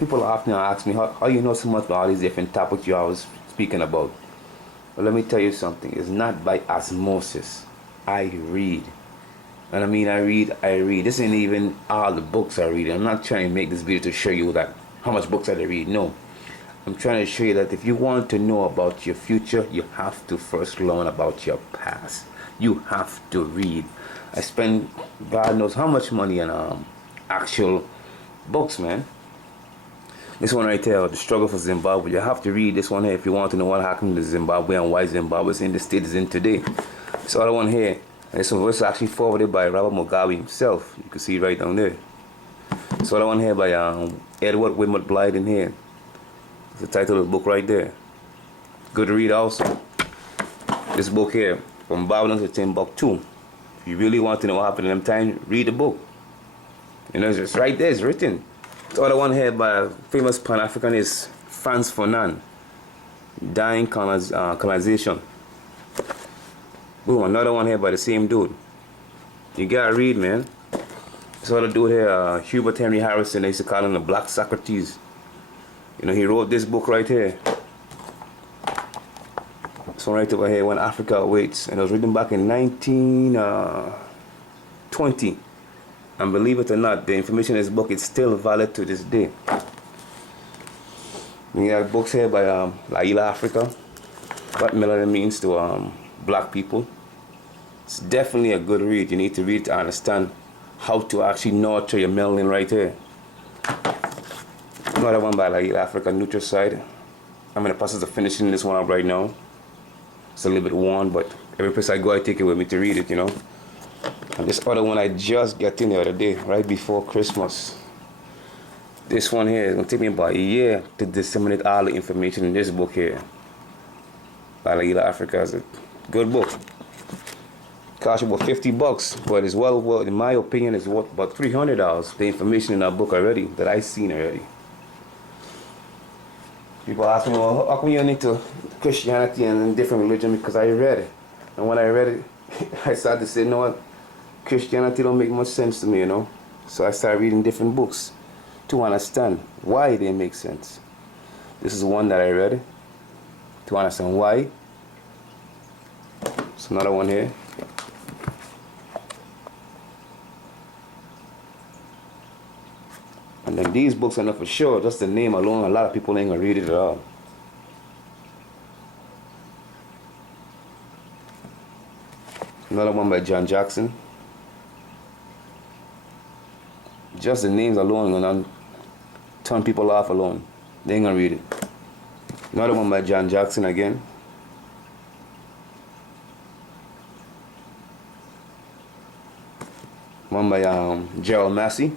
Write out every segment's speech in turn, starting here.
People often ask me, how you know so much about all these different topics you always speaking about? Well, let me tell you something. It's not by osmosis. I read. And I mean, I read. This ain't even all the books I read. I'm not trying to make this video to show you that how much books I read. No. I'm trying to show you that if you want to know about your future, you have to first learn about your past. You have to read. I spend God knows how much money on actual books, man. This one right there, The Struggle for Zimbabwe. You have to read this one here if you want to know what happened to Zimbabwe and why Zimbabwe is in the state it's in today. This other one here, this one was actually forwarded by Robert Mugabe himself. You can see right down there. This other one here by Edward Wilmot Blythe in here. It's the title of the book right there. Good to read also. This book here, From Babylon to Timbuktu. If you really want to know what happened in them time, read the book. You know, it's right there, it's written. The other one here by a famous Pan-Africanist, Frantz Fanon, Dying Colonization. Boom, another one here by the same dude. You gotta read, man. This other dude here, Hubert Henry Harrison, they used to call him the Black Socrates. You know, he wrote this book right here. This one right over here, When Africa Awaits. And it was written back in 1920. And believe it or not, the information in this book is still valid to this day. We have books here by Laila Africa, what melanin means to black people. It's definitely a good read. You need to read to understand how to actually nurture your melanin right here. Another one by Laila Africa, Nutricide. I'm in the process of finishing this one up right now. It's a little bit worn, but every place I go, I take it with me to read it, you know. And this other one I just got in the other day, right before Christmas. This one here is going to take me about a year to disseminate all the information in this book here. By Laila Africa. Is a good book. Cost you about $50, but it's well, in my opinion, it's worth about $300. The information in that book already, that I've seen already. People ask me, well, how come you're into Christianity and different religion? Because I read it. And when I read it, I started to say, you know what? Christianity don't make much sense to me, you know. So I started reading different books to understand why they make sense. This is one that I read to understand why. There's another one here. And then these books are not for sure, just the name alone, a lot of people ain't gonna read it at all. Another one by John Jackson. Just the names alone gonna turn people off alone. They ain't gonna read it. Another one by John Jackson again. One by Gerald Massey.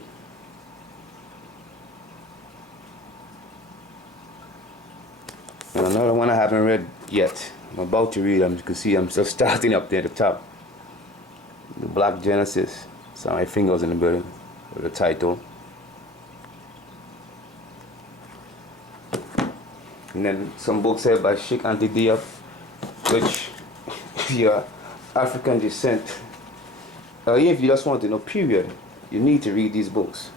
And another one I haven't read yet. I'm about to read. You can see I'm just starting up there at the top. The Black Genesis. So my fingers in the building. With the title. And then some books here by Cheikh Anta Diop, which if you're African descent, if you just want to know, period, you need to read these books.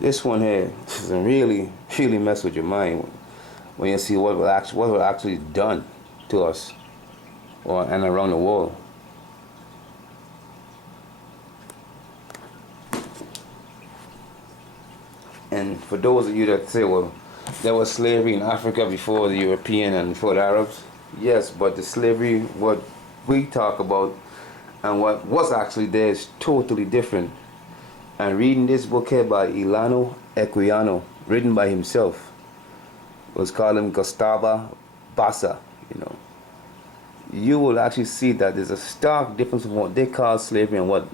This one here doesn't really mess with your mind when you see what was actually done to us and around the world. And for those of you that say, well, there was slavery in Africa before the European and before the Arabs, yes, but the slavery, what we talk about and what was actually there is totally different. And reading this book here by Elano Equiano, written by himself, was called him Gustavo Bassa, you know. You will actually see that there's a stark difference from what they call slavery and what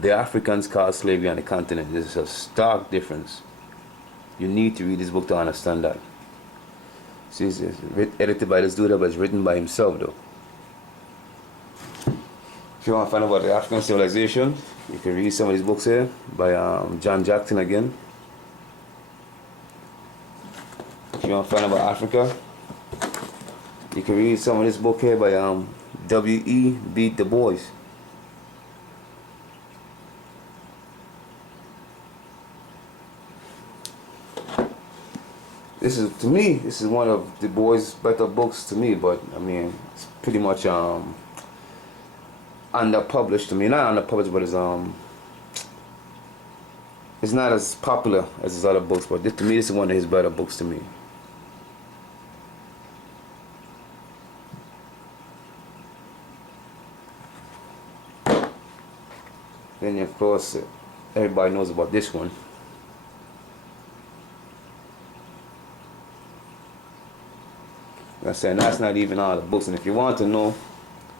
the Africans call slavery on the continent. There's a stark difference. You need to read this book to understand that. See, it's edited by this dude, but it's written by himself though. If you want to find out about the African civilization, you can read some of these books here by John Jackson again. If you're a fan about Africa, you can read some of this book here by W.E.B. Du Bois. This is, to me, this is one of Du Bois' better books to me, but I mean, it's pretty much underpublished to me. Not underpublished, but it's not as popular as his other books. But this, to me, this is one of his better books to me. Then of course, everybody knows about this one. Like I said, that's not even all the books. And if you want to know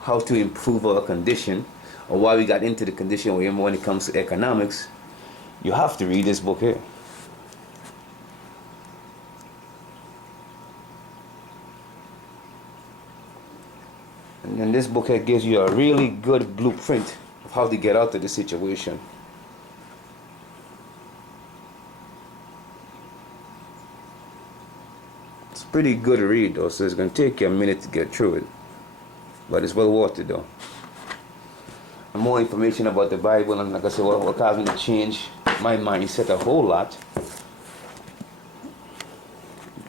how to improve our condition, or why we got into the condition when it comes to economics, you have to read this book here. And then this book here gives you a really good blueprint of how to get out of this situation. It's a pretty good read though, so it's going to take you a minute to get through it. But it's well worth it though. And more information about the Bible, and like I said, what caused me to change my mindset a whole lot.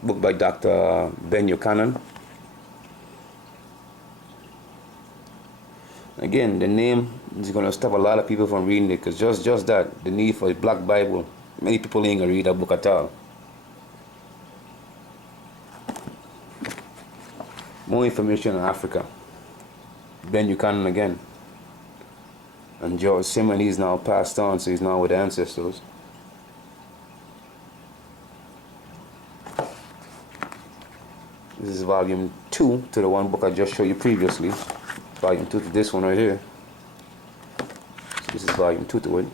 Book by Dr. Ben Buchanan. Again, the name is going to stop a lot of people from reading it, because just that, the need for a black Bible, many people ain't going to read that book at all. More information on Africa. Ben Buchanan again. And George Simmons, he's now passed on, so he's now with the ancestors. This is volume 2 to the one book I just showed you previously. Volume 2 to this one right here. So this is volume 2 to it.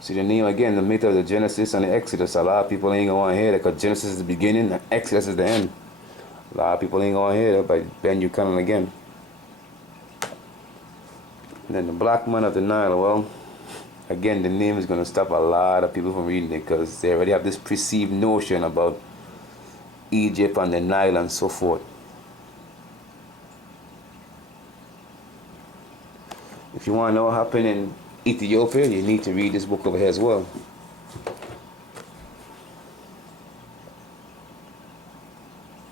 See the name again, the myth of the Genesis and the Exodus. A lot of people ain't going to hear that, because Genesis is the beginning and Exodus is the end. A lot of people ain't going to hear that by Ben Buchanan again. And then the Black Man of the Nile. Well, again, the name is going to stop a lot of people from reading it, because they already have this perceived notion about Egypt and the Nile and so forth. If you want to know what happened in Ethiopia, you need to read this book over here as well.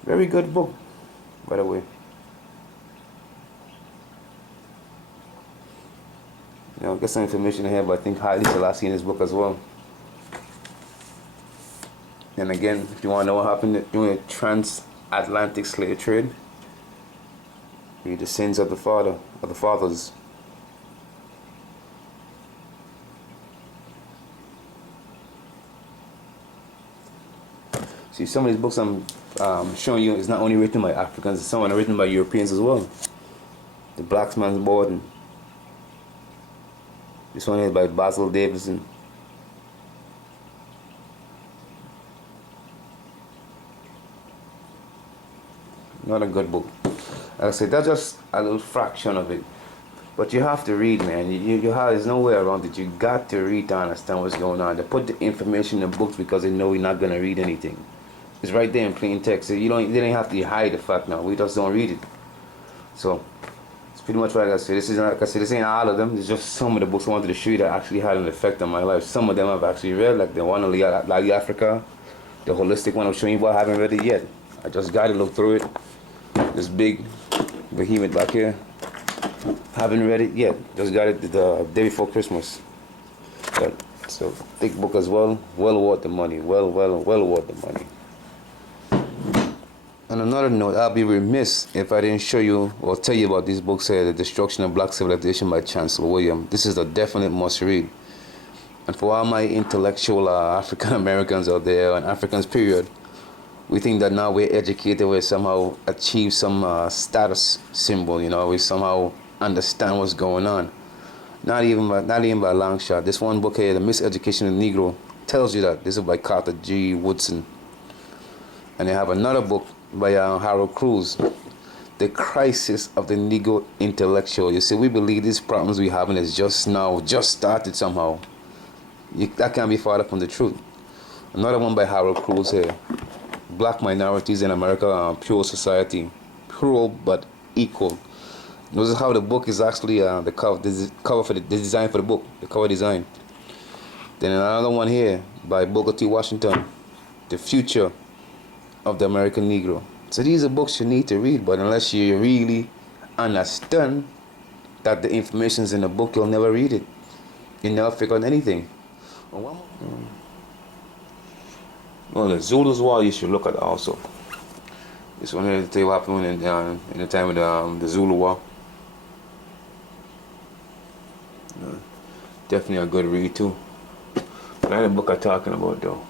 Very good book, by the way. You know, get some information here, but I think Haile Selassie in this book as well. And again, if you want to know what happened during the transatlantic slave trade, read The Sins of the Fathers. See, some of these books I'm showing you is not only written by Africans, some are written by Europeans as well. The Black Man's Board. This one is by Basil Davidson. Not a good book. Like I said, that's just a little fraction of it. But you have to read, man. You have, there's no way around it. You got to read to understand what's going on. They put the information in the books because they know you're not gonna read anything. It's right there in plain text. They don't have to hide the fact now. We just don't read it. So it's pretty much what I say. This is, like I said, this ain't all of them. It's just some of the books I wanted to show you that actually had an effect on my life. Some of them I've actually read, like the one on Lagi Africa, the holistic one I'm showing you, but I haven't read it yet. I just got to look through it. This big behemoth back here. Haven't read it yet. Just got it the day before Christmas. But it's a thick book as well. Well worth the money. Well worth the money. On another note, I'll be remiss if I didn't show you or tell you about these books here, The Destruction of Black Civilization by Chancellor William. This is a definite must read. And for all my intellectual African Americans out there, and Africans period, we think that now we're educated, we somehow achieve some status symbol, you know, we somehow understand what's going on. Not even by a long shot. This one book here, The Miseducation of the Negro, tells you that. This is by Carter G. Woodson. And they have another book by Harold Cruz, The Crisis of the Negro Intellectual. You see, we believe these problems we having is just started somehow. That can't be farther from the truth. Another one by Harold Cruz here. Black Minorities in America, Pure Society. Plural but equal. Notice how the book is actually the cover for the design for the book, the cover design. Then another one here by Booker T. Washington, The Future of the American Negro. So these are books you need to read, but unless you really understand that the information's in the book, you'll never read it. You never figure out anything. Well, the Zulu's War you should look at also. This one here to tell you what happened in the time of the Zulu War. Definitely a good read too. Another book I'm talking about though.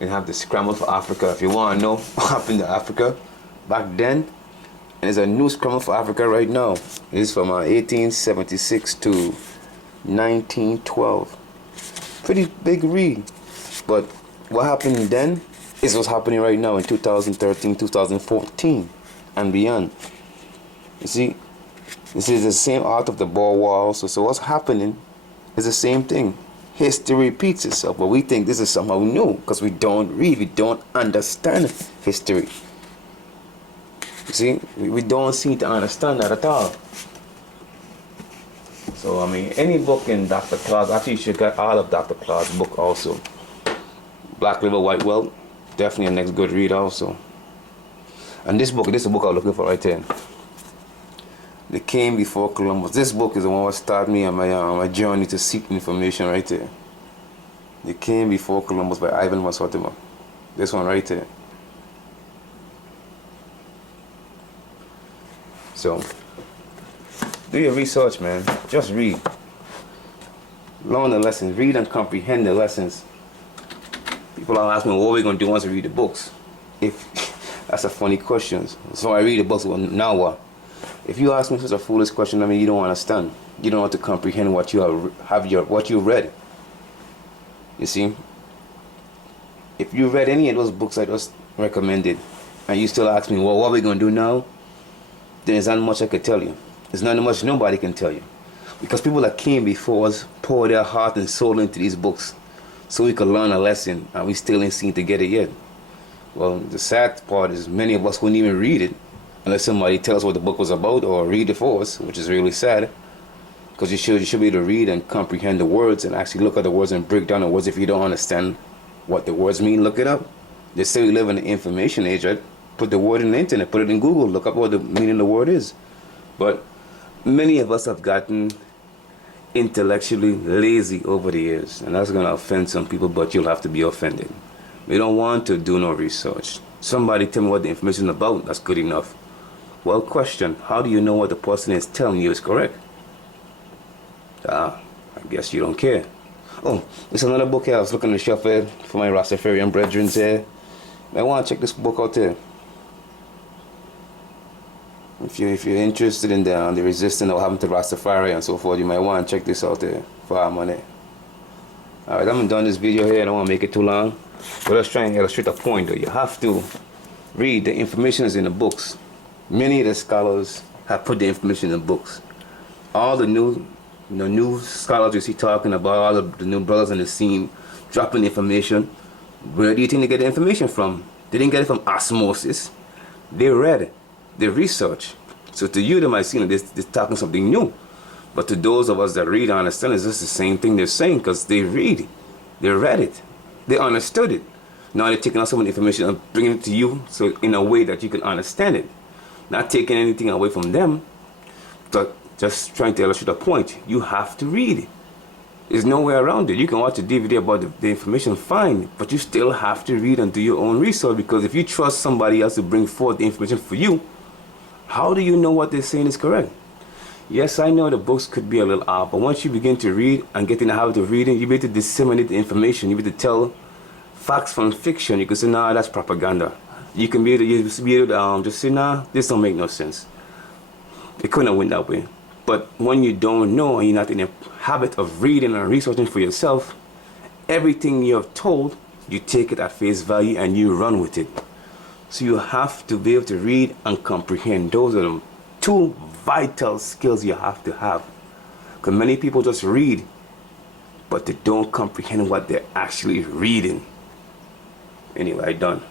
And have the Scramble for Africa. If you want to know what happened to Africa back then, and there's a new Scramble for Africa right now. It's from 1876 to 1912. Pretty big read. But what happened then is what's happening right now in 2013, 2014, and beyond. You see, this is the same art of the Boer War also. So what's happening is the same thing. History repeats itself, but we think this is somehow new because we don't read, we don't understand history. You see, we don't seem to understand that at all. So, I mean, any book in Dr. Clarke, actually you should get all of Dr. Clarke's book also. Black Liver, White Wealth, definitely a next good read also. And this is the book I'm looking for right here. They Came Before Columbus. This book is the one that started me on my journey to seek information right there. They Came Before Columbus by Ivan Van Sertima. This one right there. So, do your research, man. Just read. Learn the lessons. Read and comprehend the lessons. People are asking me, what are we going to do once we read the books? That's a funny question. So I read the books, well, now what? If you ask me such a foolish question, I mean, you don't understand. You don't want to comprehend what what you read. You see? If you read any of those books I just recommended, and you still ask me, well, what are we going to do now? Then there's not much I could tell you. There's not much nobody can tell you. Because people that came before us poured their heart and soul into these books so we could learn a lesson, and we still ain't seen to get it yet. Well, the sad part is many of us wouldn't even read it unless somebody tells us what the book was about or read it for us, which is really sad. Because you should be able to read and comprehend the words and actually look at the words and break down the words. If you don't understand what the words mean, look it up. They say we live in the information age, right? Put the word in the internet, put it in Google, look up what the meaning of the word is. But many of us have gotten intellectually lazy over the years, and that's going to offend some people, but you'll have to be offended. We don't want to do no research. Somebody tell me what the information is about, that's good enough. Well, question, how do you know what the person is telling you is correct? I guess you don't care. Oh, there's another book here. I was looking on the shelf here for my Rastafarian brethren here. I want to check this book out there. If you're interested in the resistance of having to Rastafari and so forth, you might want to check this out there for our money. Alright, I'm done this video here. I don't want to make it too long. But let's try and illustrate a point though. You have to read. The information is in the books. Many of the scholars have put the information in the books. All the new scholars you see talking about, all of the new brothers on the scene dropping information. Where do you think they get the information from? They didn't get it from osmosis. They read it. They research. So to you, they might seem like they're talking something new. But to those of us that read and understand, it's just the same thing they're saying because they read it. They read it. They understood it. Now they're taking out some of the information and bringing it to you so in a way that you can understand it. Not taking anything away from them, but just trying to illustrate a point. You have to read it. There's no way around it. You can watch a DVD about the information, fine, but you still have to read and do your own research, because if you trust somebody else to bring forth the information for you, how do you know what they're saying is correct? Yes, I know the books could be a little off, but once you begin to read and get in the habit of reading, you'll be able to disseminate the information. You'll be able to tell facts from fiction. You can say, nah, that's propaganda. You can be able to just say, nah, this don't make no sense. It couldn't have went that way. But when you don't know and you're not in the habit of reading and researching for yourself, everything you're told, you take it at face value and you run with it. So you have to be able to read and comprehend. Those are the two vital skills you have to have. Because many people just read, but they don't comprehend what they're actually reading. Anyway, I done.